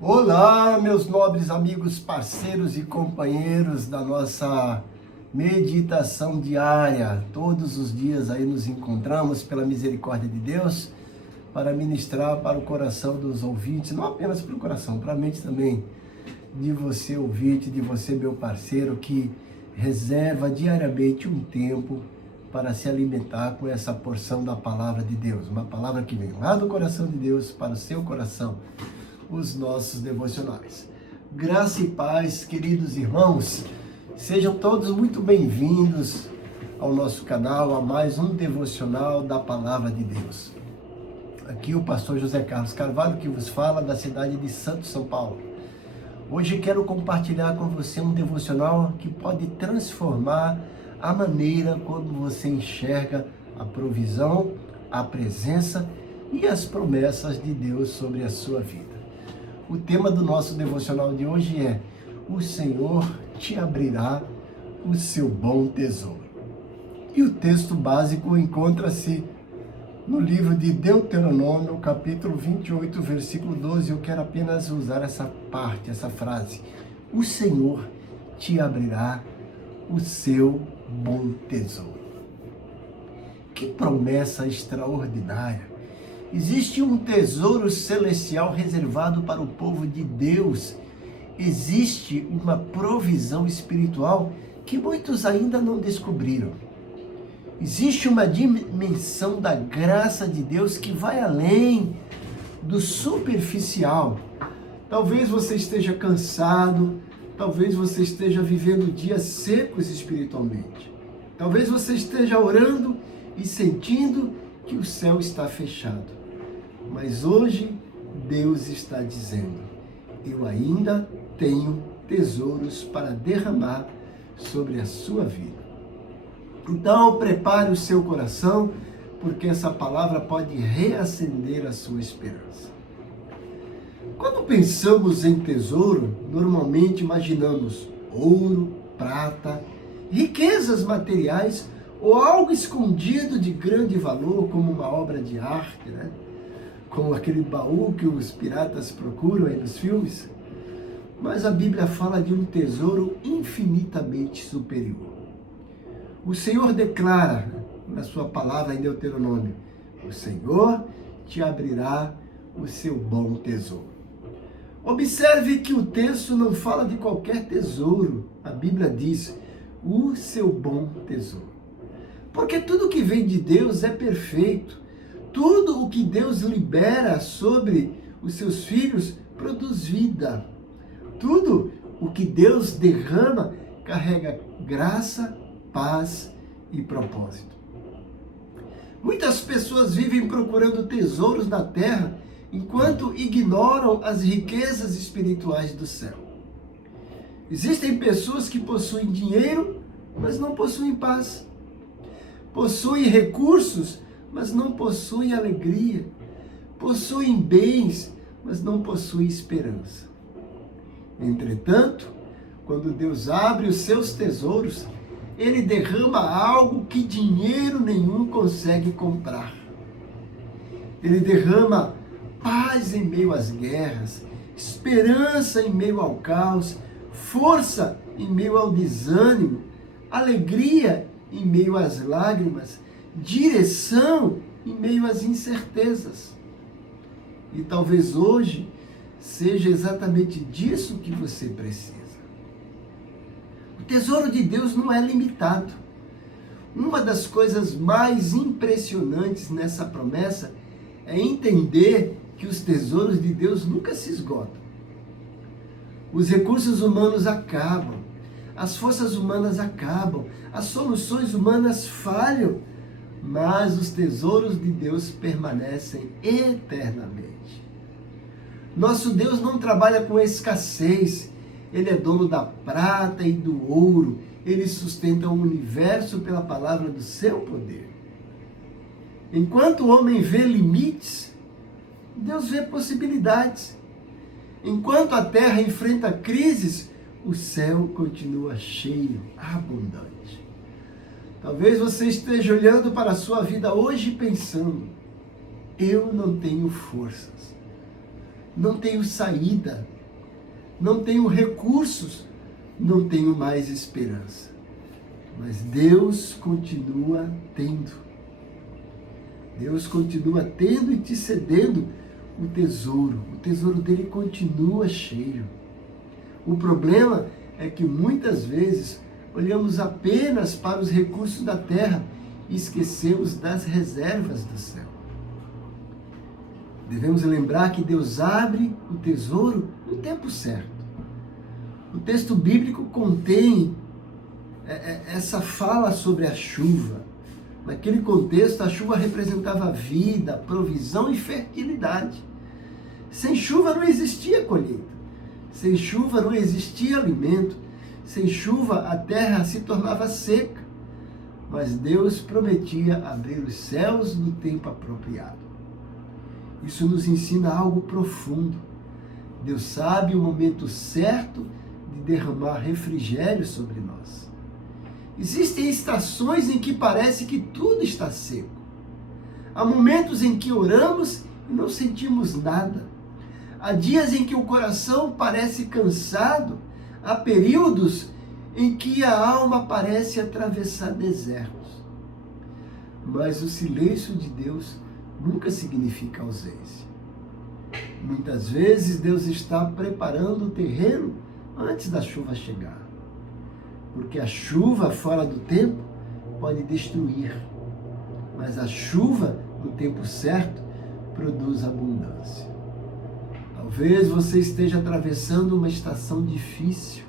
Olá, meus nobres amigos, parceiros e companheiros da nossa meditação diária. Todos os dias aí nos encontramos pela misericórdia de Deus para ministrar para o coração dos ouvintes, não apenas para o coração, para a mente também, de você ouvinte, de você meu parceiro que reserva diariamente um tempo para se alimentar com essa porção da palavra de Deus, uma palavra que vem lá do coração de Deus para o seu coração. Os nossos devocionais. Graça e paz, queridos irmãos, sejam todos muito bem-vindos ao nosso canal, a mais um devocional da Palavra de Deus. Aqui o pastor José Carlos Carvalho, que vos fala da cidade de Santos, São Paulo. Hoje quero compartilhar com você um devocional que pode transformar a maneira como você enxerga a provisão, a presença e as promessas de Deus sobre a sua vida. O tema do nosso devocional de hoje é: o Senhor te abrirá o seu bom tesouro. E o texto básico encontra-se no livro de Deuteronômio, capítulo 28, versículo 12. Eu quero apenas usar essa parte, essa frase: o Senhor te abrirá o seu bom tesouro. Que promessa extraordinária! Existe um tesouro celestial reservado para o povo de Deus. Existe uma provisão espiritual que muitos ainda não descobriram. Existe uma dimensão da graça de Deus que vai além do superficial. Talvez você esteja cansado, talvez você esteja vivendo dias secos espiritualmente. Talvez você esteja orando e sentindo que o céu está fechado. Mas hoje Deus está dizendo: eu ainda tenho tesouros para derramar sobre a sua vida. Então prepare o seu coração, porque essa palavra pode reacender a sua esperança. Quando pensamos em tesouro, normalmente imaginamos ouro, prata, riquezas materiais ou algo escondido de grande valor, como uma obra de arte, né? Como aquele baú que os piratas procuram aí nos filmes. Mas a Bíblia fala de um tesouro infinitamente superior. O Senhor declara na sua palavra em Deuteronômio: o Senhor te abrirá o seu bom tesouro. Observe que o texto não fala de qualquer tesouro. A Bíblia diz: o seu bom tesouro. Porque tudo que vem de Deus é perfeito. Tudo o que Deus libera sobre os seus filhos produz vida. Tudo o que Deus derrama carrega graça, paz e propósito. Muitas pessoas vivem procurando tesouros na terra enquanto ignoram as riquezas espirituais do céu. Existem pessoas que possuem dinheiro, mas não possuem paz. Possuem recursos, mas não possuem alegria. Possuem bens, mas não possuem esperança. Entretanto, quando Deus abre os seus tesouros, Ele derrama algo que dinheiro nenhum consegue comprar. Ele derrama paz em meio às guerras, esperança em meio ao caos, força em meio ao desânimo, alegria em meio às lágrimas, direção em meio às incertezas. E talvez hoje seja exatamente disso que você precisa. O tesouro de Deus não é limitado. Uma das coisas mais impressionantes nessa promessa é entender que os tesouros de Deus nunca se esgotam. Os recursos humanos acabam, as forças humanas acabam, as soluções humanas falham, mas os tesouros de Deus permanecem eternamente. Nosso Deus não trabalha com escassez. Ele é dono da prata e do ouro. Ele sustenta o universo pela palavra do seu poder. Enquanto o homem vê limites, Deus vê possibilidades. Enquanto a terra enfrenta crises, o céu continua cheio, abundante. Talvez você esteja olhando para a sua vida hoje pensando: eu não tenho forças. não tenho saída, não tenho recursos, não tenho mais esperança. Mas Deus continua tendo. Deus continua tendo e te cedendo o tesouro dele continua cheio. O problema é que muitas vezes olhamos apenas para os recursos da terra e esquecemos das reservas do céu. Devemos lembrar que Deus abre o tesouro no tempo certo. O texto bíblico contém essa fala sobre a chuva. Naquele contexto, a chuva representava vida, provisão e fertilidade. Sem chuva não existia colheita. Sem chuva não existia alimento. Sem chuva a terra se tornava seca. Mas Deus prometia abrir os céus no tempo apropriado. Isso nos ensina algo profundo. Deus sabe o momento certo de derramar refrigério sobre nós. Existem estações em que parece que tudo está seco. Há momentos em que oramos e não sentimos nada. Há dias em que o coração parece cansado. Há períodos em que a alma parece atravessar desertos. Mas o silêncio de Deus nunca significa ausência. Muitas vezes Deus está preparando o terreno antes da chuva chegar. Porque a chuva fora do tempo pode destruir. Mas a chuva, no tempo certo, produz abundância. Talvez você esteja atravessando uma estação difícil,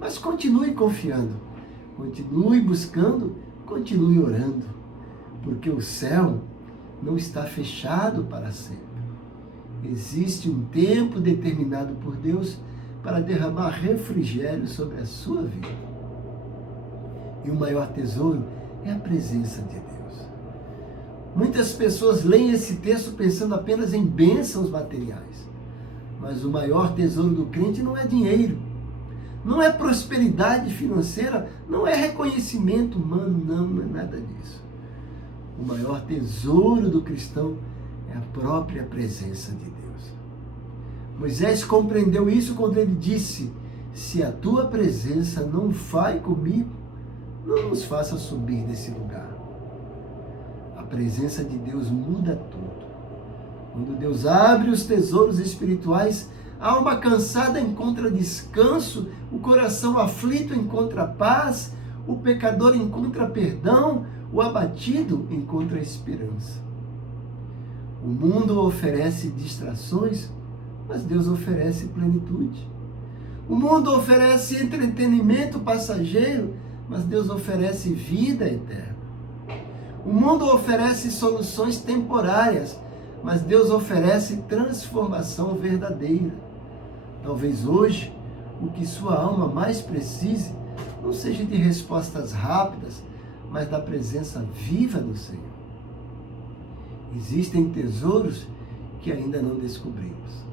mas continue confiando, continue buscando, continue orando, porque o céu não está fechado para sempre. Existe um tempo determinado por Deus para derramar refrigério sobre a sua vida. E o maior tesouro é a presença de Deus. Muitas pessoas leem esse texto pensando apenas em bênçãos materiais. Mas o maior tesouro do crente não é dinheiro, não é prosperidade financeira, não é reconhecimento humano, não é nada disso. O maior tesouro do cristão é a própria presença de Deus. Moisés compreendeu isso quando ele disse: se a tua presença não vai comigo, não nos faça subir desse lugar. A presença de Deus muda tudo. Quando Deus abre os tesouros espirituais, a alma cansada encontra descanso, o coração aflito encontra paz, o pecador encontra perdão, o abatido encontra esperança. O mundo oferece distrações, mas Deus oferece plenitude. O mundo oferece entretenimento passageiro, mas Deus oferece vida eterna. O mundo oferece soluções temporárias, mas Deus oferece transformação verdadeira. Talvez hoje, o que sua alma mais precise não seja de respostas rápidas, mas da presença viva do Senhor. Existem tesouros que ainda não descobrimos.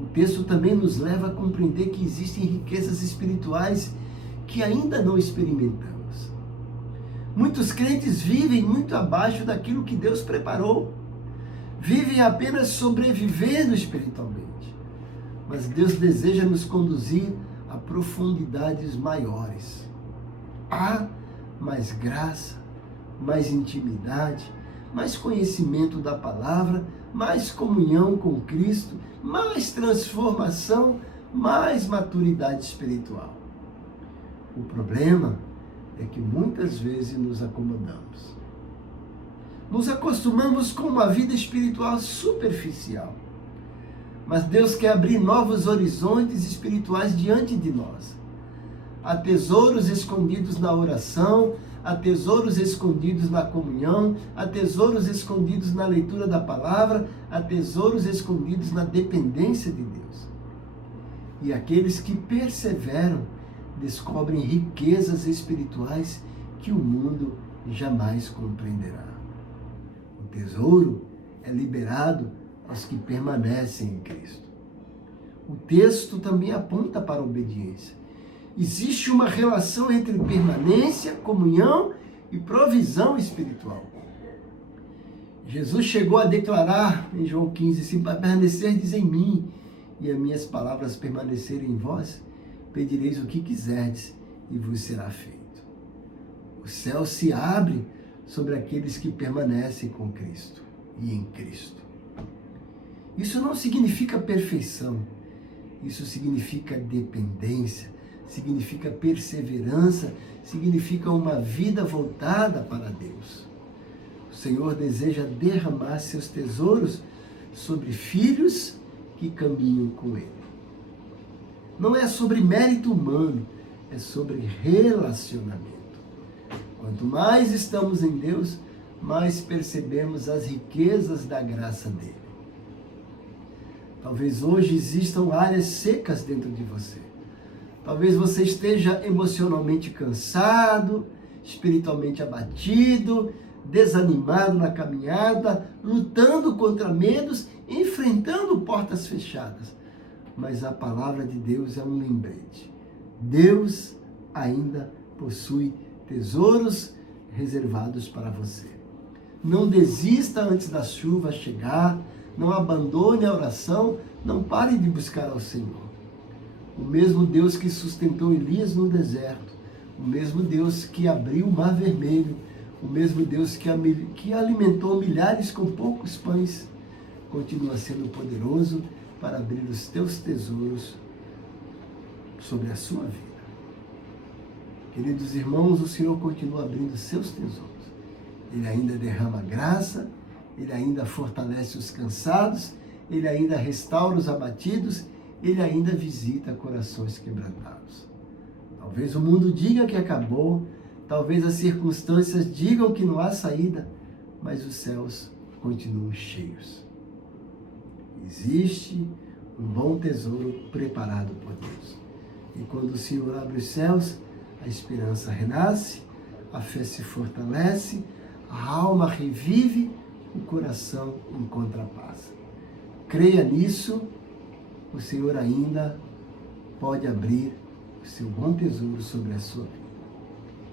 O texto também nos leva a compreender que existem riquezas espirituais que ainda não experimentamos. Muitos crentes vivem muito abaixo daquilo que Deus preparou. Vivem apenas sobrevivendo espiritualmente. Mas Deus deseja nos conduzir a profundidades maiores. Há mais graça, mais intimidade, mais conhecimento da palavra, mais comunhão com Cristo, mais transformação, mais maturidade espiritual. O problema é que muitas vezes nos acomodamos. Nos acostumamos com uma vida espiritual superficial. Mas Deus quer abrir novos horizontes espirituais diante de nós. Há tesouros escondidos na oração, há tesouros escondidos na comunhão, há tesouros escondidos na leitura da palavra, há tesouros escondidos na dependência de Deus. E aqueles que perseveram descobrem riquezas espirituais que o mundo jamais compreenderá. O tesouro é liberado aos que permanecem em Cristo. O texto também aponta para a obediência. Existe uma relação entre permanência, comunhão e provisão espiritual. Jesus chegou a declarar em João 15, se permanecerdes em mim e as minhas palavras permanecerem em vós, pedireis o que quiserdes e vos será feito. O céu se abre sobre aqueles que permanecem com Cristo e em Cristo. Isso não significa perfeição, isso significa dependência, significa perseverança, significa uma vida voltada para Deus. O Senhor deseja derramar seus tesouros sobre filhos que caminham com Ele. Não é sobre mérito humano, é sobre relacionamento. Quanto mais estamos em Deus, mais percebemos as riquezas da graça dele. Talvez hoje existam áreas secas dentro de você. Talvez você esteja emocionalmente cansado, espiritualmente abatido, desanimado na caminhada, lutando contra medos, enfrentando portas fechadas. Mas a palavra de Deus é um lembrete. Deus ainda possui tesouros reservados para você. Não desista antes da chuva chegar, não abandone a oração, não pare de buscar ao Senhor. O mesmo Deus que sustentou Elias no deserto, o mesmo Deus que abriu o mar vermelho, o mesmo Deus que alimentou milhares com poucos pães, continua sendo poderoso para abrir os teus tesouros sobre a sua vida. Queridos irmãos, o Senhor continua abrindo seus tesouros. Ele ainda derrama graça, Ele ainda fortalece os cansados, Ele ainda restaura os abatidos, Ele ainda visita corações quebrantados. Talvez o mundo diga que acabou, talvez as circunstâncias digam que não há saída, mas os céus continuam cheios. Existe um bom tesouro preparado por Deus. E quando o Senhor abre os céus, a esperança renasce, a fé se fortalece, a alma revive, o coração encontra paz. Creia nisso, o Senhor ainda pode abrir o seu bom tesouro sobre a sua vida.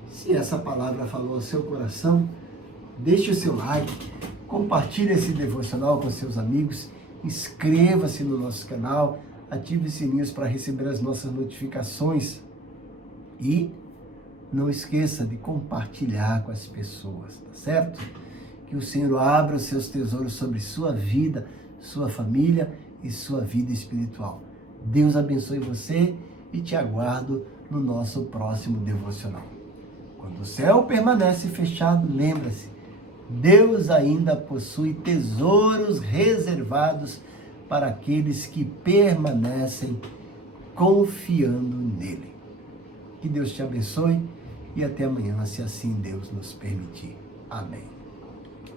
Se essa palavra falou ao seu coração, deixe o seu like, compartilhe esse devocional com seus amigos, inscreva-se no nosso canal, ative os sininhos para receber as nossas notificações e não esqueça de compartilhar com as pessoas, tá certo? Que o Senhor abra os seus tesouros sobre sua vida, sua família e sua vida espiritual. Deus abençoe você e te aguardo no nosso próximo devocional. Quando o céu permanece fechado, lembra-se, Deus ainda possui tesouros reservados para aqueles que permanecem confiando nele. Que Deus te abençoe e até amanhã, se assim Deus nos permitir. Amém.